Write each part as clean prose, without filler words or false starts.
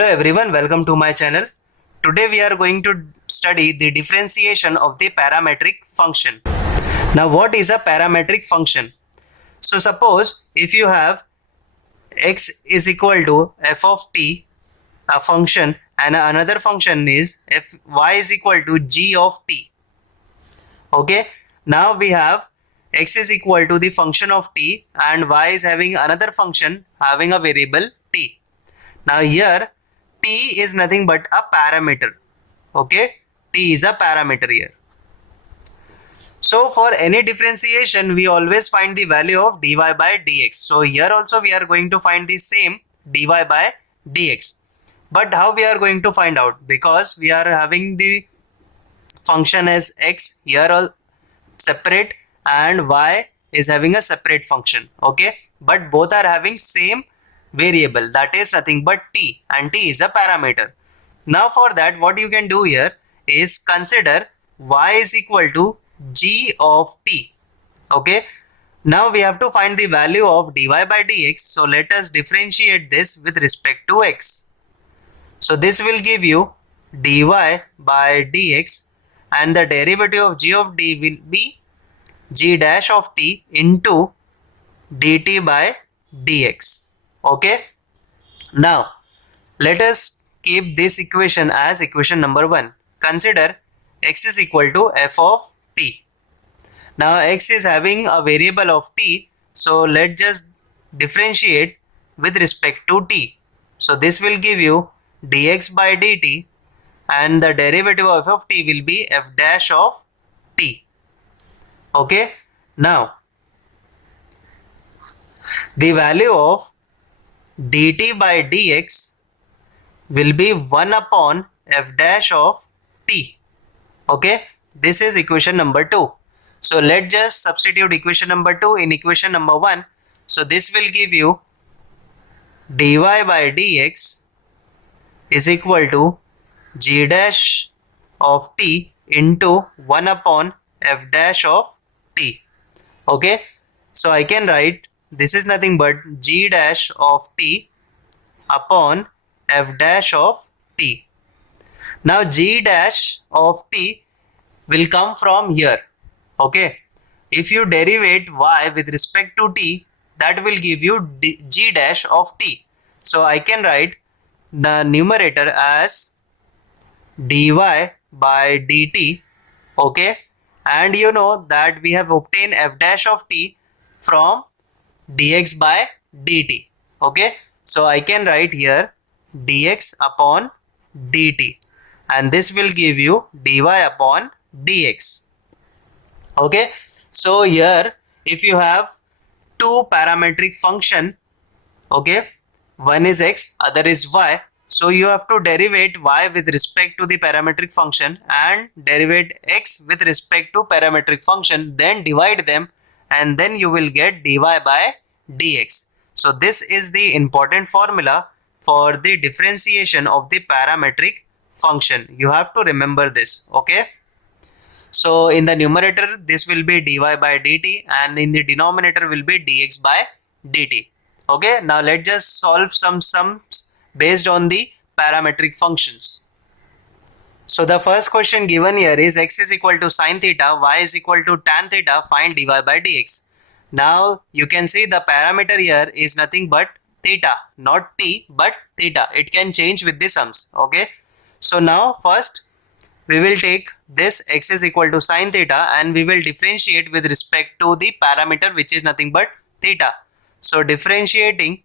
Hello everyone, welcome to my channel. Today we are going to study the differentiation of the parametric function. Now what is a parametric function? So suppose if you have x is equal to f of t, a function, and another function is y is equal to g of t. Okay, now we have x is equal to the function of t and y is having another function having a variable t. Now here t is nothing but a parameter. Okay, t is a parameter here. So for any differentiation we always find the value of dy by dx. So here also we are going to find the same dy by dx. But how we are going to find out? Because we are having the function as x here all separate and y is having a separate function. Okay, but both are having same variable, that is nothing but t, and t is a parameter. Now for that what you can do here is consider y is equal to g of t. Okay, now we have to find the value of dy by dx. So let us differentiate this with respect to x. So this will give you dy by dx, and the derivative of g of d will be g dash of t into dt by dx. Okay, now let us keep this equation as equation number 1. Consider x is equal to f of t. Now x is having a variable of t, so let's just differentiate with respect to t. So this will give you dx by dt, and the derivative of f of t will be f dash of t. Okay, now the value of dt by dx will be 1 upon f dash of t. Okay, this is equation number 2. So let's just substitute equation number 2 in equation number 1. So this will give you dy by dx is equal to g dash of t into 1 upon f dash of t. Okay, so I can write this is nothing but g dash of t upon f dash of t. Now g dash of t will come from here. Okay, if you derivate y with respect to t, that will give you g dash of t. So I can write the numerator as dy by dt. Okay, and you know that we have obtained f dash of t from dx by dt. Okay, so I can write here dx upon dt, and this will give you dy upon dx. Okay, so here if you have two parametric function, okay, one is x, other is y, so you have to derivate y with respect to the parametric function and derivate x with respect to parametric function, then divide them, and then you will get dy by dx. So this is the important formula for the differentiation of the parametric function. You have to remember this. Okay, so in the numerator this will be dy by dt, and in the denominator will be dx by dt. Okay, now let's just solve some sums based on the parametric functions. So the first question given here is x is equal to sine theta, y is equal to tan theta, find dy by dx. Now you can see the parameter here is nothing but theta, not t but theta. It can change with the sums. Okay, so now first we will take this x is equal to sine theta and we will differentiate with respect to the parameter which is nothing but theta. So differentiating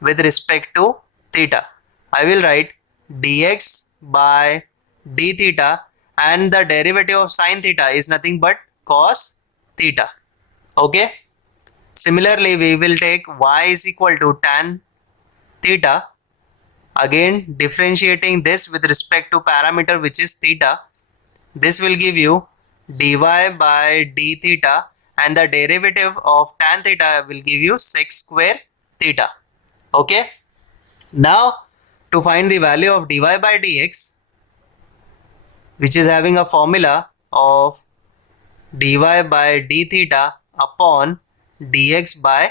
with respect to theta, I will write dx by d theta, and the derivative of sine theta is nothing but cos theta. Okay, similarly we will take y is equal to tan theta, again differentiating this with respect to parameter which is theta. This will give you dy by d theta, and the derivative of tan theta will give you sec square theta. Okay, now to find the value of dy by dx, which is having a formula of dy by d theta upon dx by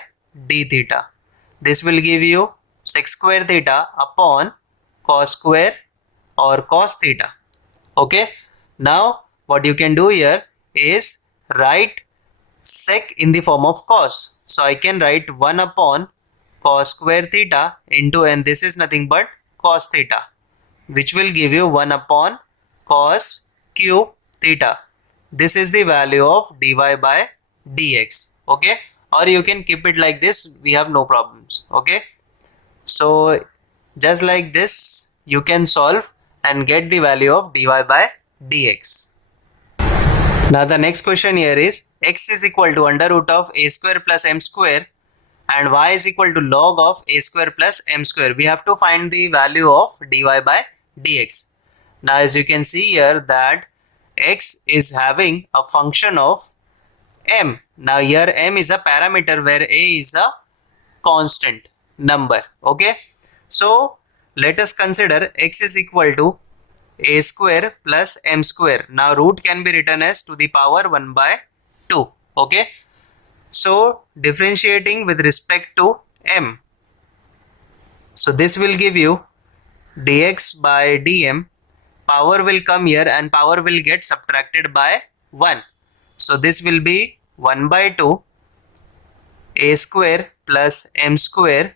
d theta, this will give you sec square theta upon cos square or cos theta. Okay, now what you can do here is write sec in the form of cos. So I can write 1 upon cos square theta into, and this is nothing but cos theta, which will give you 1 upon cos cube theta. This is the value of dy by dx. Okay, or you can keep it like this, we have no problems. Okay, so just like this you can solve and get the value of dy by dx. Now the next question here is x is equal to under root of a square plus m square and y is equal to log of a square plus m square. We have to find the value of dy by dx. Now as you can see here that x is having a function of m. Now here m is a parameter where a is a constant number. Okay, so let us consider x is equal to a square plus m square. Now root can be written as to the power 1 by 2. Okay, so differentiating with respect to m, so this will give you dx by dm. Power will come here and power will get subtracted by 1. So this will be 1 by 2 a square plus m square.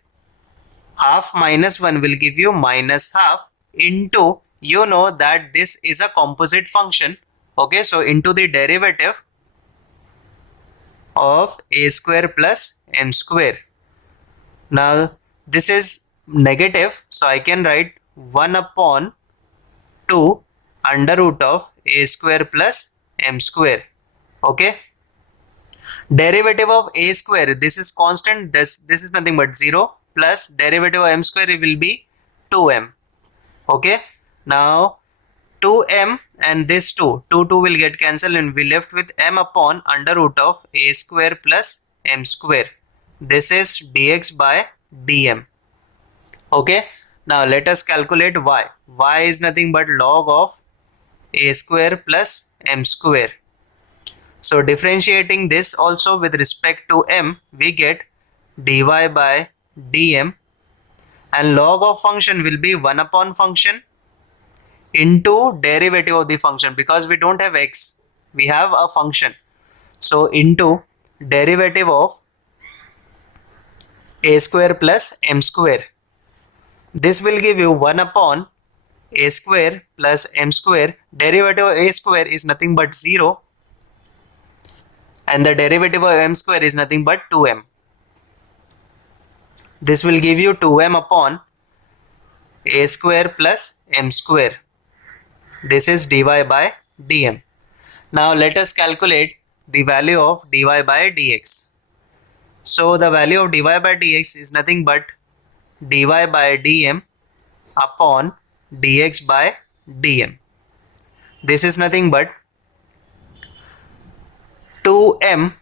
Half minus 1 will give you minus half into, you know that this is a composite function. Okay, so into the derivative of a square plus m square. Now this is negative, so I can write 1 upon 2 under root of a square plus m square. Okay, derivative of a square, this is constant, this is nothing but 0, plus derivative of m square, it will be 2m. Okay, now 2m and this 2 will get cancelled and we left with m upon under root of a square plus m square. This is dx by dm. Okay, now let us calculate y. Y is nothing but log of a square plus m square. So differentiating this also with respect to m, we get dy by dm, and log of function will be 1 upon function into derivative of the function, because we don't have x, we have a function. So into derivative of a square plus m square. This will give you 1 upon a square plus m square. Derivative of a square is nothing but 0 and the derivative of m square is nothing but 2m. This will give you 2m upon a square plus m square. This is dy by dm. Now let us calculate the value of dy by dx. So the value of dy by dx is nothing but dy by dm upon dx by dm. This is nothing but 2m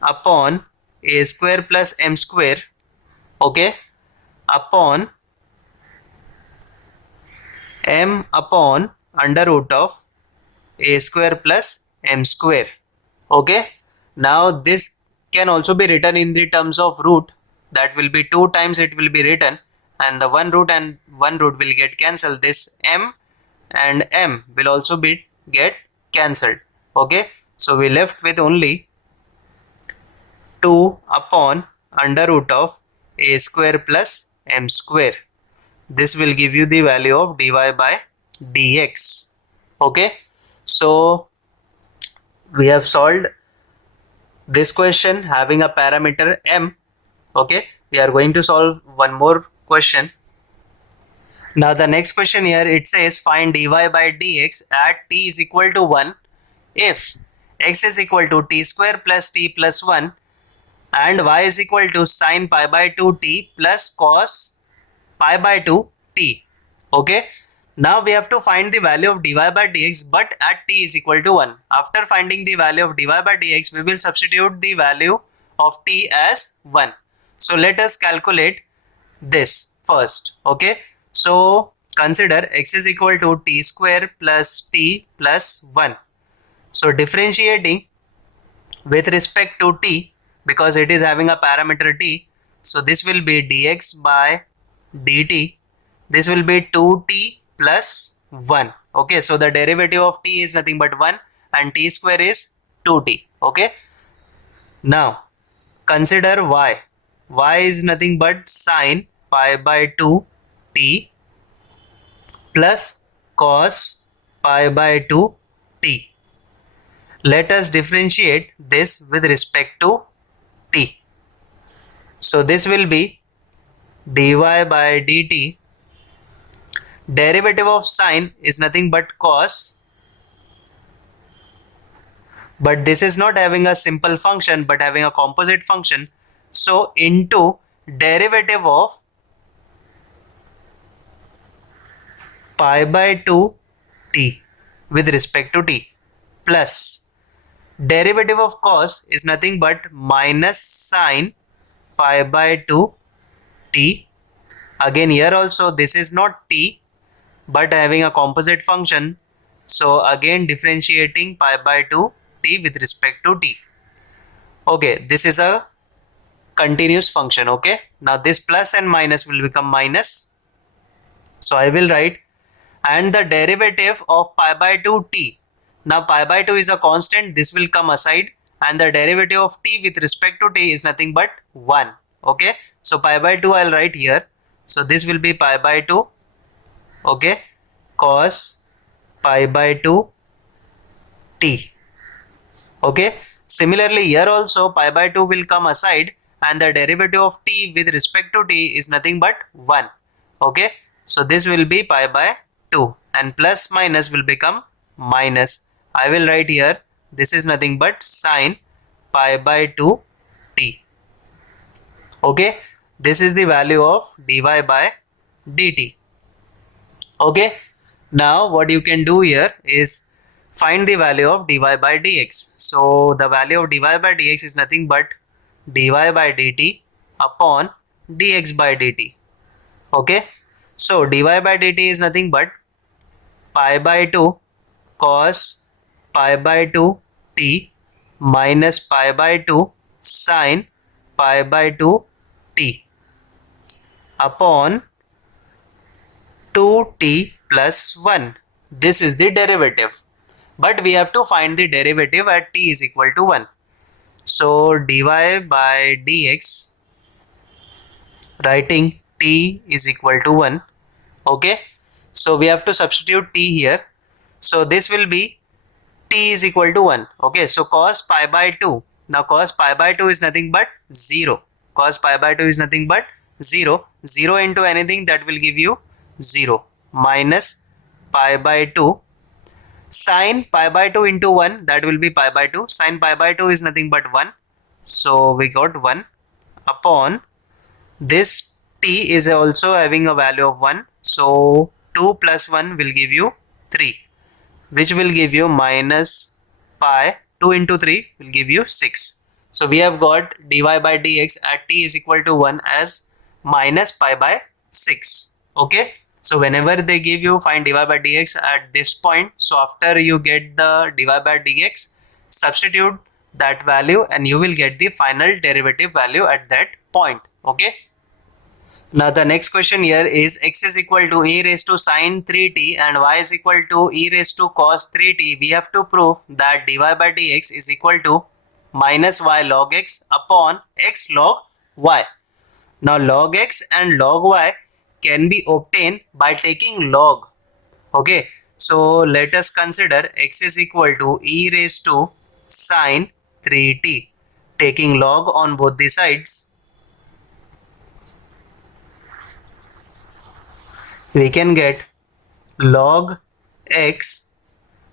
upon a square plus m square, okay, upon m upon under root of a square plus m square. Okay, now this can also be written in the terms of root. That will be 2 times it will be written, and the one root and one root will get cancelled. This m and m will also be get cancelled. Okay, so we left with only 2 upon under root of a square plus m square. This will give you the value of dy by dx. Okay, so we have solved this question having a parameter m. Okay, we are going to solve one more question. Now the next question here, it says find dy by dx at t is equal to 1 if x is equal to t square plus t plus 1 and y is equal to sin pi by 2 t plus cos pi by 2 t. Okay, now we have to find the value of dy by dx but at t is equal to 1. After finding the value of dy by dx, we will substitute the value of t as 1. So let us calculate this first. Okay, so consider x is equal to t square plus t plus 1. So differentiating with respect to t, because it is having a parameter t, so this will be dx by dt. this will be 2t plus 1. Okay, so the derivative of t is nothing but 1 and t square is 2t. Okay, now consider y. Y is nothing but sine pi by 2 t plus cos pi by 2 t. Let us differentiate this with respect to t. So this will be dy by dt. Derivative of sine is nothing but cos, but this is not having a simple function but having a composite function. So into derivative of pi by 2 t with respect to t plus derivative of cos is nothing but minus sine pi by 2 t. Again here also this is not t but having a composite function. So again differentiating pi by 2 t with respect to t. Okay, this is a continuous function. Okay, now this plus and minus will become minus. So I will write, and the derivative of pi by 2 t. Now pi by 2 is a constant, this will come aside, and the derivative of t with respect to t is nothing but 1. Okay, so pi by 2 I'll write here. So this will be pi by 2, okay, cos pi by 2 t. Okay, similarly here also pi by 2 will come aside and the derivative of t with respect to t is nothing but 1. Okay, so this will be pi by 2 and plus minus will become minus. I will write here, this is nothing but sine pi by 2 t. Okay, this is the value of dy by dt. Okay, now what you can do here is find the value of dy by dx. So the value of dy by dx is nothing but dy by dt upon dx by dt. Okay, so dy by dt is nothing but pi by 2 cos pi by 2 t minus pi by 2 sine pi by 2 t upon 2t plus 1. This is the derivative, but we have to find the derivative at t is equal to 1. So dy by dx, writing t is equal to 1. Okay, so we have to substitute t here. So this will be t is equal to 1. Okay, so cos pi by 2. Now cos pi by 2 is nothing but 0. Cos pi by 2 is nothing but 0. 0 into anything, that will give you 0, minus pi by 2 sine pi by 2 into 1, that will be pi by 2. Sine pi by 2 is nothing but 1. So we got 1 upon this t is also having a value of 1. So 2 plus 1 will give you 3, which will give you minus pi. 2 into 3 will give you 6. So we have got dy by dx at t is equal to 1 as minus pi by 6. Okay, so whenever they give you find dy by dx at this point, so after you get the dy by dx, substitute that value and you will get the final derivative value at that point. Okay, now the next question here is x is equal to e raised to sine 3t and y is equal to e raised to cos 3t. We have to prove that dy by dx is equal to minus y log x upon x log y. Now log x and log y can be obtained by taking log. Okay, so let us consider x is equal to e raised to sine 3t. Taking log on both the sides, we can get log x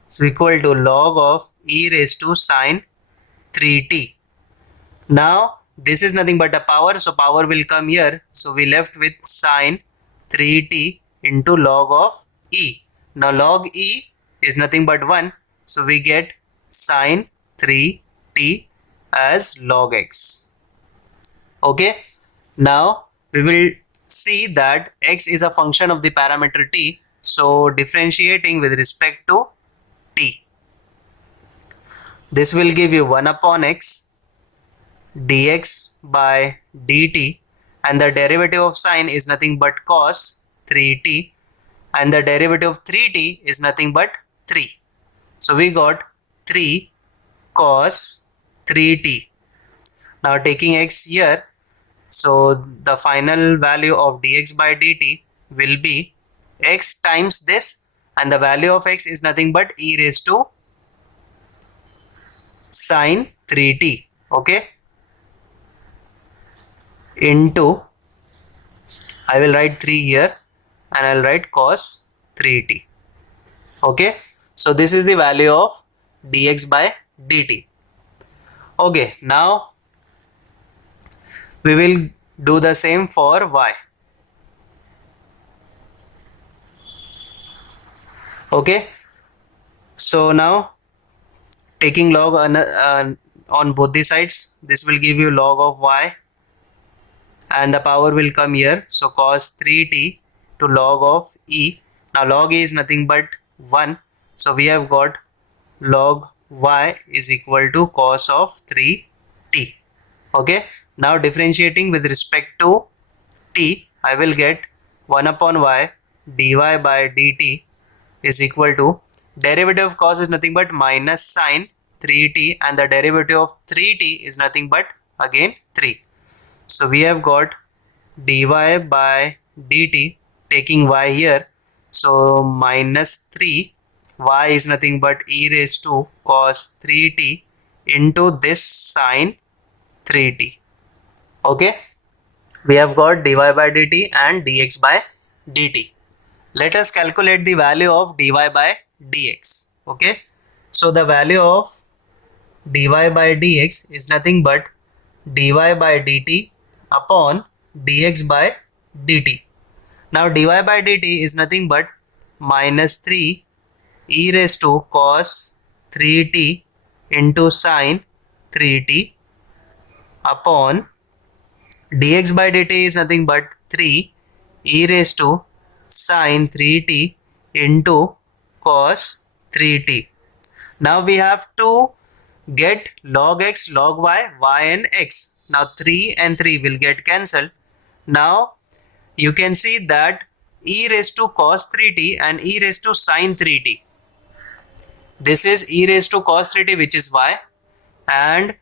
is equal to log of e raised to sine 3t. Now this is nothing but a power, so power will come here. So we left with sine 3t into log of e. Now log e is nothing but 1, so we get sine 3t as log x. Okay, now we will see that x is a function of the parameter t, so differentiating with respect to t, this will give you 1 upon x dx by dt, and the derivative of sine is nothing but cos 3t, and the derivative of 3t is nothing but 3. So we got 3 cos 3t. Now taking x here, so the final value of dx by dt will be x times this, and the value of x is nothing but e raised to sine 3t, okay, into, I will write 3 here and I'll write cos 3t, okay. So this is the value of dx by dt. Okay, now we will do the same for y. Okay, so now taking log on both the sides, this will give you log of y, and the power will come here, so cos 3t to log of e. Now log e is nothing but 1, so we have got log y is equal to cos of 3t. Okay, now differentiating with respect to t, I will get 1 upon y dy by dt is equal to, derivative of cos is nothing but minus sine 3t, and the derivative of 3t is nothing but again 3. So we have got dy by dt, taking y here, so minus 3, y is nothing but e raised to cos 3t into this sine 3t. Okay, we have got dy by dt and dx by dt. Let us calculate the value of dy by dx. Okay, so the value of dy by dx is nothing but dy by dt upon dx by dt. Now dy by dt is nothing but minus 3 e raised to cos 3t into sine 3t upon dx by dt is nothing but 3 e raised to sine 3t into cos 3t. Now we have to get log x, log y, y and x. Now 3 and 3 will get cancelled. Now you can see that e raised to cos 3t and e raised to sine 3t. This is e raised to cos 3t, which is y, and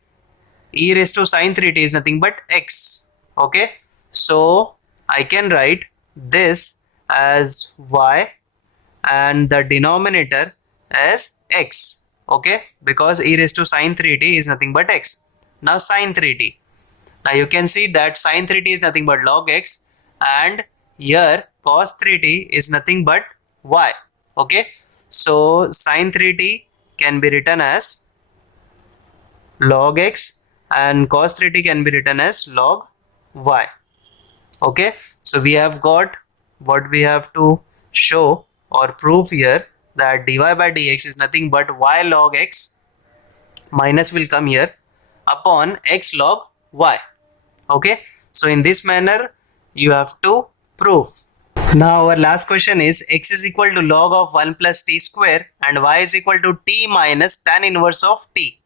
e raised to sine 3t is nothing but x. Okay, so I can write this as y and the denominator as x. Okay, because e raised to sine 3t is nothing but x. Now sine 3t. Now you can see that sine 3t is nothing but log x, and here cos 3t is nothing but y. Okay, so sine 3t can be written as log x and cos 3t can be written as log y. Okay, so we have got what we have to show or prove here, that dy by dx is nothing but y log x, minus will come here, upon x log y. Okay, so in this manner you have to prove. Now our last question is, x is equal to log of 1 plus t square and y is equal to t minus tan inverse of t.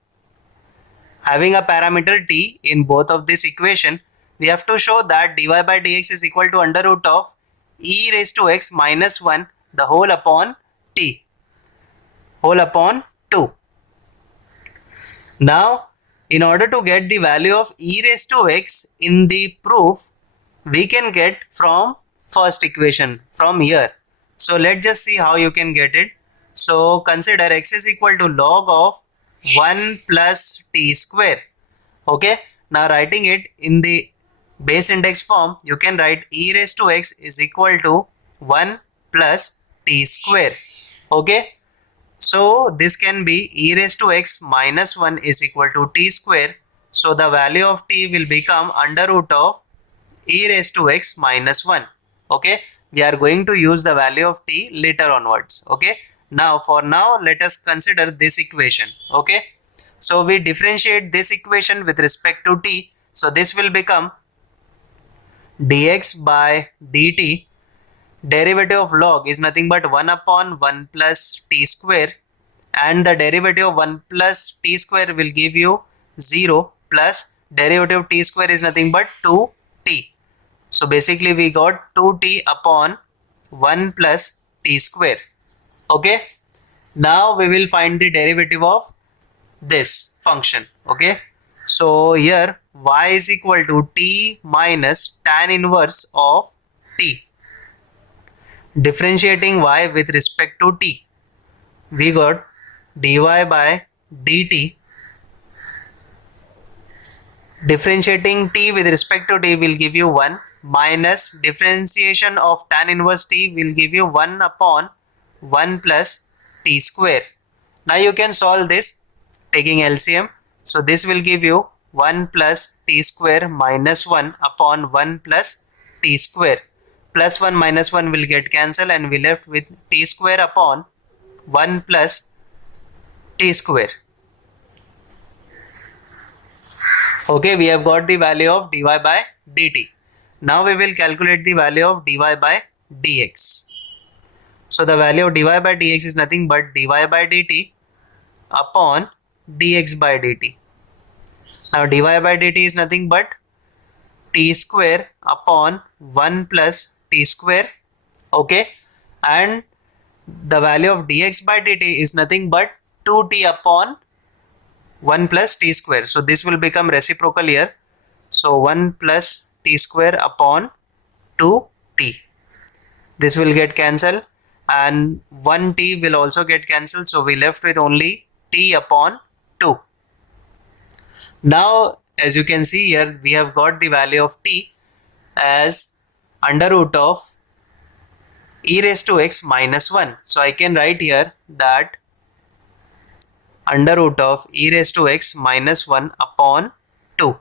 Having a parameter t in both of this equation, we have to show that dy by dx is equal to under root of e raised to x minus 1 the whole upon t whole upon 2. Now in order to get the value of e raised to x in the proof, we can get from first equation from here. So let's just see how you can get it. So consider x is equal to log of 1 plus t square. Okay, now writing it in the base index form, you can write e raised to x is equal to 1 plus t square. Okay, so this can be e raised to x minus 1 is equal to t square. So the value of t will become under root of e raised to x minus 1. Okay, we are going to use the value of t later onwards. Okay, now for now let us consider this equation. Okay, so we differentiate this equation with respect to t. So this will become dx by dt, derivative of log is nothing but 1 upon 1 plus t square, and the derivative of 1 plus t square will give you 0, plus derivative of t square is nothing but 2t. So basically we got 2t upon 1 plus t square. Okay. Now we will find the derivative of this function. Okay. So here y is equal to t minus tan inverse of t. Differentiating y with respect to t, we got dy by dt. Differentiating t with respect to t will give you 1 minus differentiation of tan inverse t will give you 1 upon 1 plus t square. Now you can solve this taking LCM. So this will give you 1 plus t square minus 1 upon 1 plus t square. Plus 1 minus 1 will get cancelled and we left with t square upon 1 plus t square. Okay, we have got the value of dy by dt. Now we will calculate the value of dy by dx. So the value of dy by dx is nothing but dy by dt upon dx by dt. Now dy by dt is nothing but t square upon 1 plus t square. Okay, and the value of dx by dt is nothing but 2t upon 1 plus t square. So this will become reciprocal here. So 1 plus t square upon 2t. This will get cancelled and 1t will also get cancelled. So we left with only t upon 2. Now as you can see here, we have got the value of t as under root of e raised to x minus 1. So I can write here that under root of e raised to x minus 1 upon 2.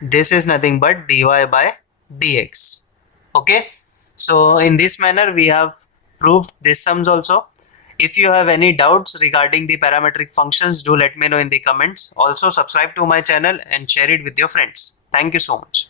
This is nothing but dy by dx. Okay. So in this manner we have proved this sums also. If you have any doubts regarding the parametric functions, do let me know in the comments. Also subscribe to my channel and share it with your friends. Thank you so much.